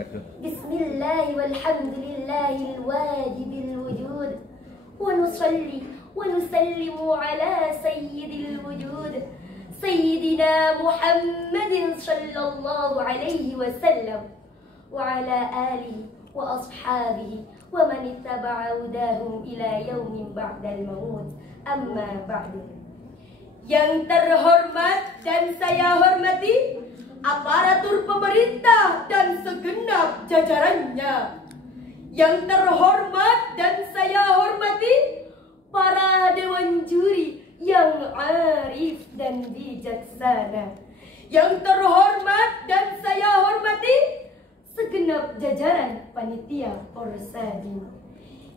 wabarakatuh. Bismillah walhamdulillahil wajibil wujud wa nusalli wa nusallimu ala sayyidil wujud Sayyidina Muhammadin sallallahu alaihi wasallam wa ala alihi wa ashabihi wa man ittaba'a hudahum ila yaumin ba'dal maut. Amma ba'du. Yang terhormat dan saya hormati aparatur pemerintah dan segenap jajarannya. Yang terhormat dan saya hormati para dewan juri yang arif dan bijaksana. Yang terhormat dan saya hormati segenap jajaran panitia Porsadi.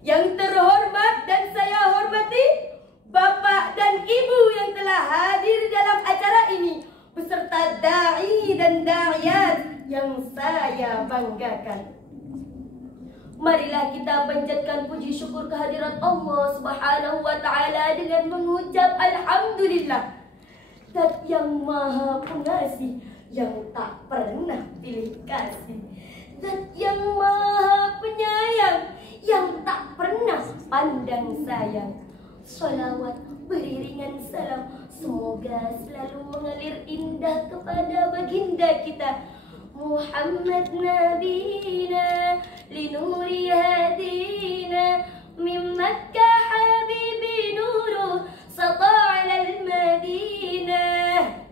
Yang terhormat dan saya hormati Bapak dan Ibu yang telah hadir dalam acara ini beserta da'i dan da'iyat yang saya banggakan. Marilah kita panjatkan puji syukur kehadirat Allah Subhanahu wa taala dengan mengucap alhamdulillah. Zat yang maha pengasih, yang tak pernah pilih kasih. Zat yang maha penyayang, yang tak pernah pandang sayang. Salawat beriringan salam semoga selalu mengalir indah kepada baginda kita Muhammad Nabina linuri hadina min Makkah habibi nuru sata'ala al-Madinah,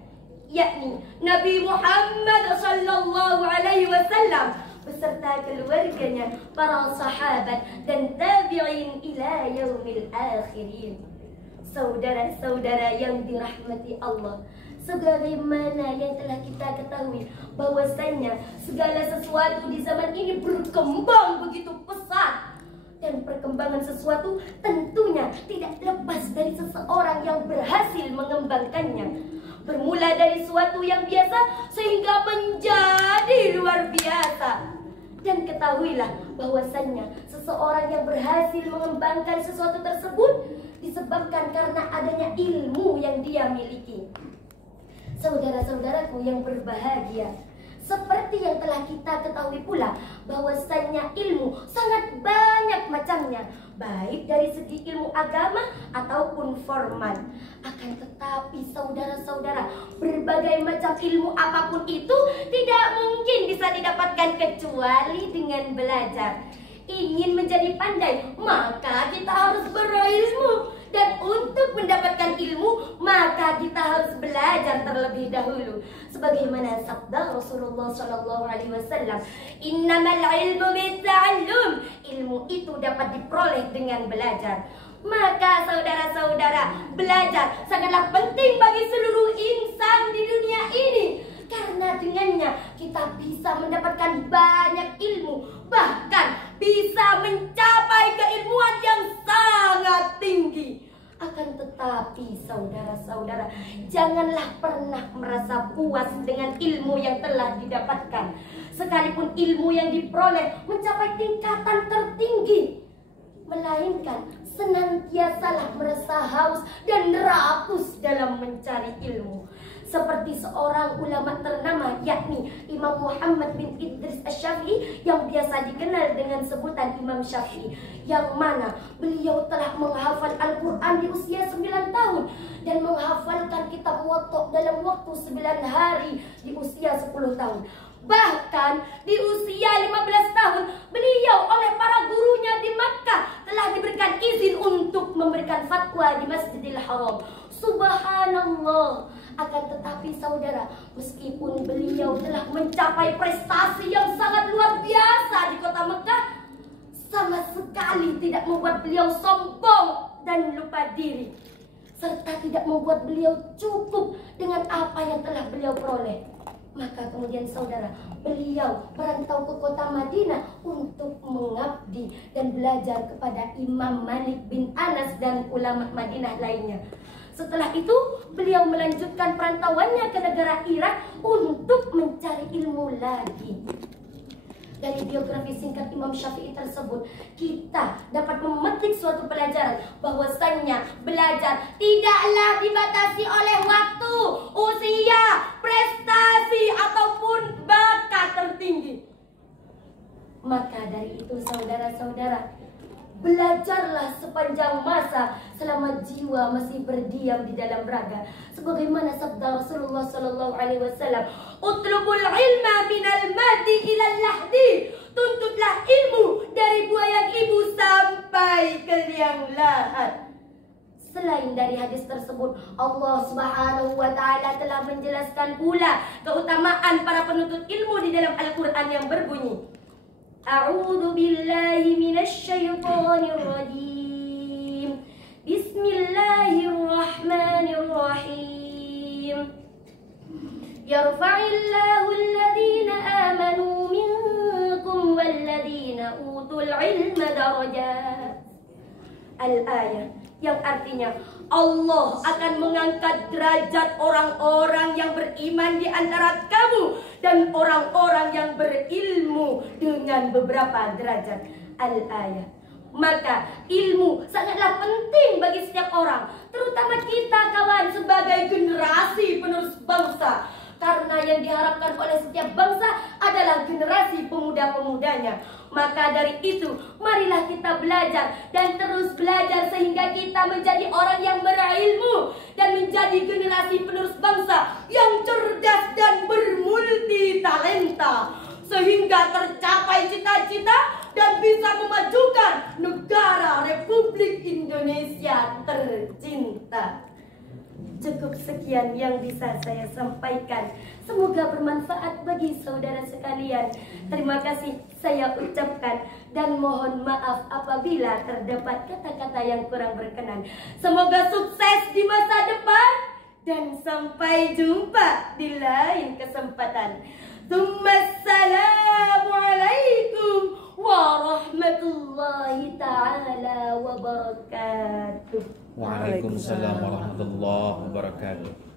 yakni Nabi Muhammad sallallahu alaihi wasallam beserta keluarganya, para sahabat dan tabi'in ila yaumil akhirin. Saudara-saudara yang dirahmati Allah, sebagaimana yang telah kita ketahui bahwasanya segala sesuatu di zaman ini berkembang begitu pesat, dan perkembangan sesuatu tentunya tidak lepas dari seseorang yang berhasil mengembangkannya. Bermula dari sesuatu yang biasa sehingga menjadi luar biasa. Dan ketahuilah bahwasannya seseorang yang berhasil mengembangkan sesuatu tersebut disebabkan karena adanya ilmu yang dia miliki. Saudara-saudaraku yang berbahagia, seperti yang telah kita ketahui pula bahwasannya ilmu sangat banyak macamnya, baik dari segi ilmu agama ataupun formal. Akan tetapi saudara-saudara, berbagai macam ilmu apapun itu tidak mungkin bisa didapatkan kecuali dengan belajar. Ingin menjadi pandai, maka kita harus berilmu. Dan untuk mendapatkan ilmu, maka kita harus belajar terlebih dahulu. Sebagaimana sabda Rasulullah SAW, innamal ilmu bitta'allum, ilmu itu dapat diperoleh dengan belajar. Maka saudara-saudara, belajar sangatlah penting bagi seluruh insan di dunia ini. Karena dengannya kita bisa mendapatkan banyak ilmu, bahkan bisa mencapai keilmuan yang sangat tinggi. Akan tetapi saudara-saudara, janganlah pernah merasa puas dengan ilmu yang telah didapatkan. Sekalipun ilmu yang diperoleh mencapai tingkatan tertinggi, melainkan senantiasalah merasa haus dan rakus dalam mencari ilmu. Seperti seorang ulama ternama, yakni Imam Muhammad bin Idris Asy-Syafi'i, yang biasa dikenal dengan sebutan Imam Syafi'i, yang mana beliau telah menghafal Al-Quran di usia 9 tahun dan menghafalkan kitab Muwatta dalam waktu 9 hari di usia 10 tahun. Bahkan di usia 15 tahun, beliau oleh para gurunya di Makkah telah diberikan izin untuk memberikan fatwa di Masjidil Haram. Subhanallah. Akan tetapi saudara, meskipun beliau telah mencapai prestasi yang sangat luar biasa di kota Mekah, sama sekali tidak membuat beliau sombong dan lupa diri, serta tidak membuat beliau cukup dengan apa yang telah beliau peroleh. Maka kemudian saudara, beliau merantau ke kota Madinah untuk mengabdi dan belajar kepada Imam Malik bin Anas dan ulama Madinah lainnya. Setelah itu beliau melanjutkan perantauannya ke negara Irak untuk mencari ilmu lagi. Dari biografi singkat Imam Syafi'i tersebut, kita dapat memetik suatu pelajaran bahwasannya belajar tidaklah dibatasi oleh waktu, usia, prestasi ataupun bakat tertinggi. saudara, belajarlah sepanjang masa selama jiwa masih berdiam di dalam raga. Sebagaimana sabda Rasulullah sallallahu alaihi wasallam, "Utlubul ilma minal madi ilal lahdi." Tuntutlah ilmu dari buayan ibu sampai ke liang lahat. Selain dari hadis tersebut, Allah Subhanahu wa taala telah menjelaskan pula keutamaan para penuntut ilmu di dalam Al-Qur'an yang berbunyi, A'udzu billahi minasyaitonir rajim. Bismillahirrahmanirrahim. Yarfa'illahu alladhina amanu minkum walladhina utul ilma darajat. Al-ayah, yang artinya Allah akan mengangkat derajat orang-orang yang beriman di antara kamu dan orang-orang yang berilmu dengan beberapa derajat. Al-ayah. Maka ilmu sangatlah penting bagi setiap orang, terutama kita kawan sebagai generasi penerus bangsa. Karena yang diharapkan oleh setiap bangsa adalah generasi pemuda-pemudanya. Maka dari itu, marilah kita belajar dan terus belajar sehingga kita menjadi orang yang berilmu dan menjadi generasi penerus bangsa yang cerdas dan bermulti talenta, sehingga tercapai cita-cita dan bisa memajukan negara Republik Indonesia tercinta. Cukup sekian yang bisa saya sampaikan. Semoga bermanfaat bagi saudara sekalian. Terima kasih saya ucapkan dan mohon maaf apabila terdapat kata-kata yang kurang berkenan. Semoga sukses di masa depan dan sampai jumpa di lain kesempatan. Assalamualaikum warahmatullahi ta'ala wabarakatuh. Waalaikumsalam warahmatullahi wabarakatuh.